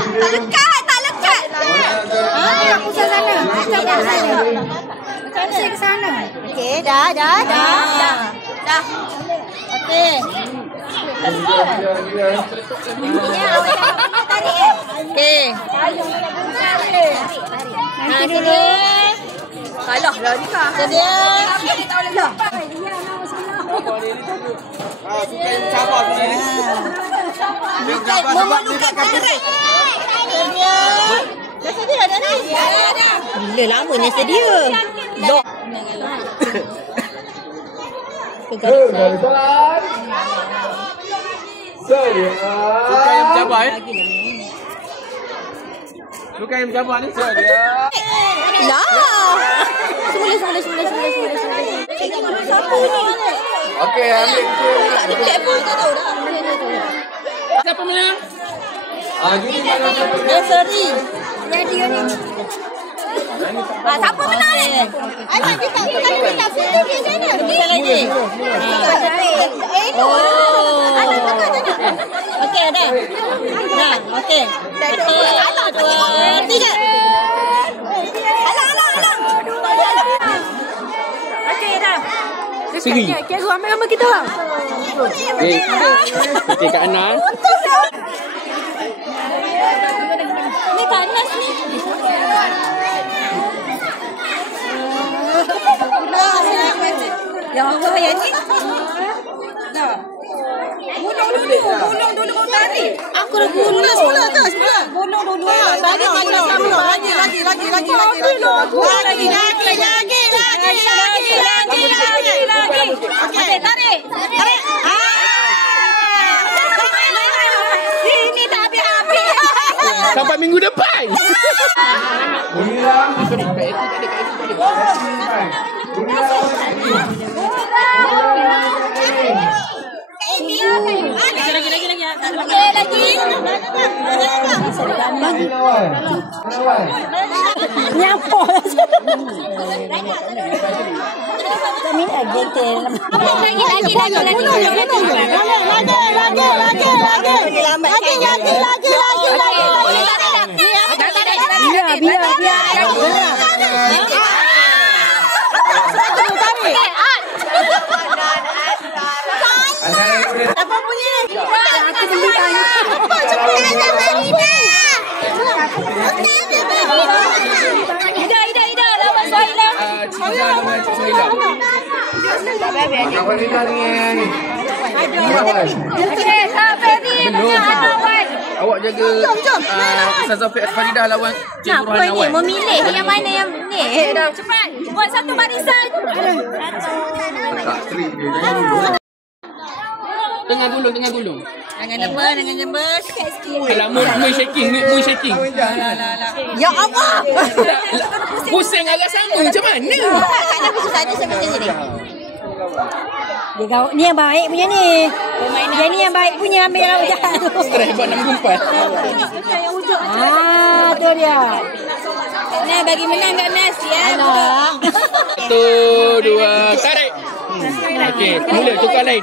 Tak lekat. Pusat sana. Pusat sana. Pusat ke sana. Okey, dah. Okey. Ini awak tarik. Okey. Nah, sini. Kalah lah ni kah. Jadi. Sabar ni. Memerlukan tarik. Dah sedia dah ni? Dah. Bila lamanya sedia? Lock. Jalan. Sedia. Suka yang berjabar Suka yang berjabar ni sedia. Lah. Semula. Siapa ni? Okey, ambil Tak ada telefon tu tahu dah. Siapa menang? Gini mana siapa menang? Dia seri. Yang dia ni. Siapa menang ni? Anak dia tak minta foto dia sana. Bisa lagi. Okey dah. Dah, okey. 1, 2, 3. Alang. Okey dah. Seri. Okey, ambil gambar kita bang. Okey Kak Ana. Ni Kak Anas ni. Ya Allah ya ni. Dah. Gulung dulu kau tarik. Aku dah gulung. Semula. Gulung dulu. Tarik lagi. Okey, tarik. Sini tak habis-habis. Sampai minggu depan. Nyapa. Kami lagi ke. Lagi. Biar. Apa punya? Aku beli tanya. Apa cepat Ida lawan Soila. Ciza lawan Cik Soila. Lawan Ida dengan ni. Okey, sampai ni. Lawan. Awak jaga Ustazah Faridah lawan Cik Nurhan Nawai. Memilih yang mana yang ni. Cepat. Buat satu barisan. Tak strip dia. Jangan dulu. Tengah gulung. Dengan jember sikit. Alah, moon shaking. Ya Allah. Pusing agak sama macam mana? Kan aku susah ada macam ni. Ni yang baik punya ni. Yang ni yang baik punya ambil yang jahat tu. Stres buat 6 gumpat. Tu dia. Nah, bagi menang kat Nas ya. 1, 2, tarik. Okey, mula tukar lain.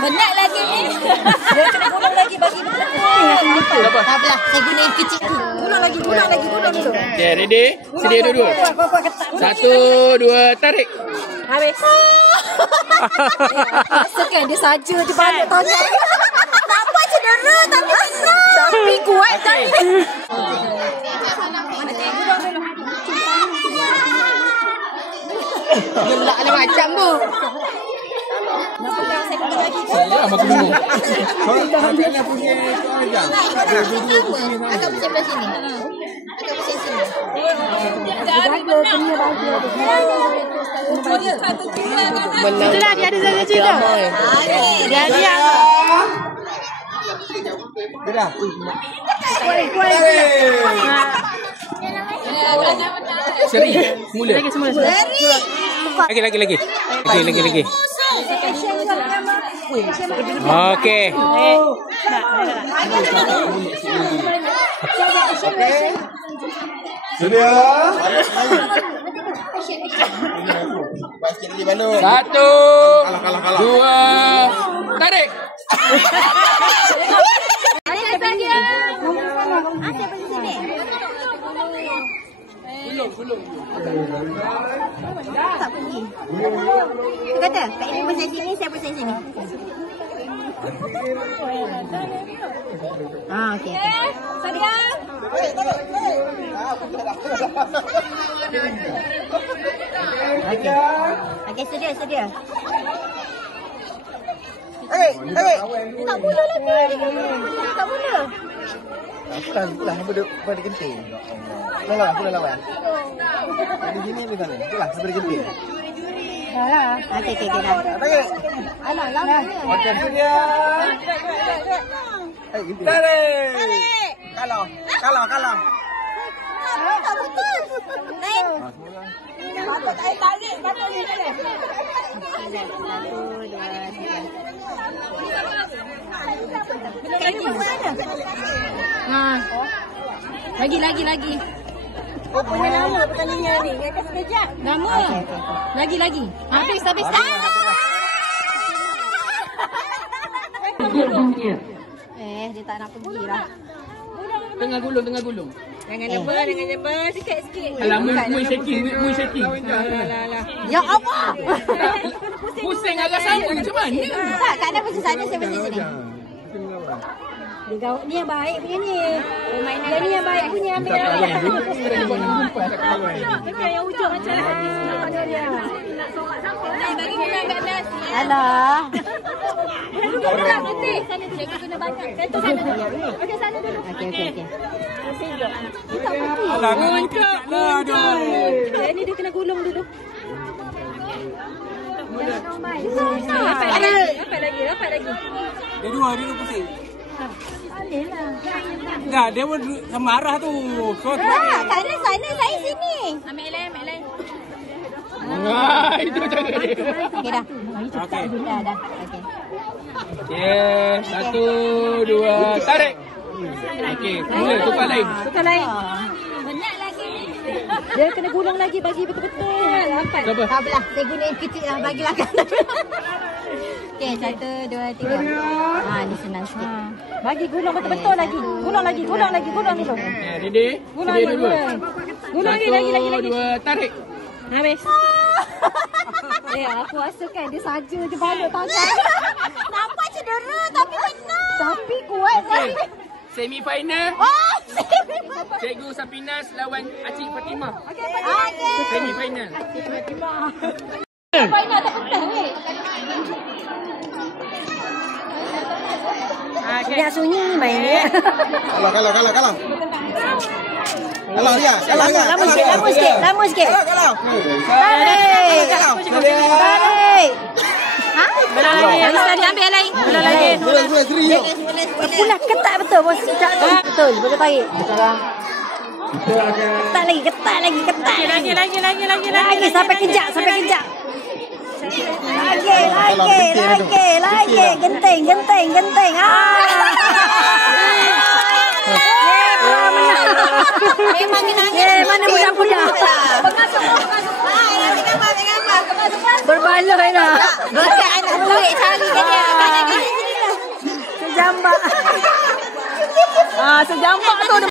Penat lagi ni. Dia kena gulung lagi bagi betul. Apa? Hablah, saya guna yang kecil. Gulung lagi dulu. Okey, ready? Sedia dua-dua. 1, 2, tarik. Habis. Rasakan dia saja dia balik tangan. Nampak cedera tapi menang. Tapi kuat tapi. Gelak lah macam tu. Kenapa kau saya pergi lagi? Ya, makan dulu. Kalau dia punya aja. Agak pusing belah sini. Agak pusing sini. Jaga punya baju. Itulah dia ada jaga cerita. Dia. Dah. Seri. Mula. Lagi. Okey. Sedia. 1, 2, tarik. Siapa di sini? Belum. Tak pergi. Dia kata, Kak ini pasal sini, saya pasal sini. Okey. Sadia. Okey, sedia. Tak boleh lagi. Tak boleh. Pulang pada genting. Pulang. Di sini di sana. Pulang pada genting. Dah. Okey, dah. Alah, lama ni. Okey, dia. Tarik. Kalau. Tak betul. Naik. Patut tarik. Lagi. Oh, punya lama pertandingan ni. Ingatkan sekejap. Lama. Lagi. Habis. Dia tak nak pergi lah. Tengah gulung. Jangan lebar. Sikit. Alah, mu shaking. Ya Allah. Pusing agak sama macam mana? Tak, Kak Adam pasal sana, saya pasal sini. Ni yang baik punya ni. Dia ni yang baik punya ambil. Macam yang hujung macam habis dia. Bagi guna kat atas. Alah. Bukan putih. Sana tu cikgu kena banyak. Sentuh sana dulu. Okey, sana dulu. Okey. Tak putih. Alah, muncul. Ni dia kena gulung dulu. Apa lagi? Dia dua pusing. Dah, dia pun marah tu. Sana saya sini. Ambil lain. Itu cara dia. Okey dah. Okey. Dah. Okey. Okey, 1, 2, tarik. Okey, mula tukar lain. Banyak lagi. Dia kena gulung lagi bagi betul-betul. Dapat. Siapa? Tak apalah, saya guna yang kecil lah. Bagilah kan. Okey, 1, 2, 3. Ni senang sikit. Bagi gulung betul-betul lagi. Gulung dulu. Ya, Dede. Sedia dulu. Gulung lagi. 1, 2, tarik. Habis. Aku rasa kan dia saja je balut tangan. Nampak cedera tapi menang. Tapi kuat Okey. Semi final. Cikgu Sapinas lawan Acik Fatimah. Okey. Semi final. Final tak pernah weh. Nak sunyi ni main dia. Kalah. Kalah dia. Lama sikit. Kalah. Tarik. Ha? Belah lagi. Ambil lagi. Belah lagi. Pula ketat betul bos. Betul. Boleh tarik. Ketat lagi. Lagi sampai kejap. Lagi. Genting. Memang menangis. Mana budak-budak? Berbaloi dah. Dekat anak buik cari dia. Sejambak. Sejambak tu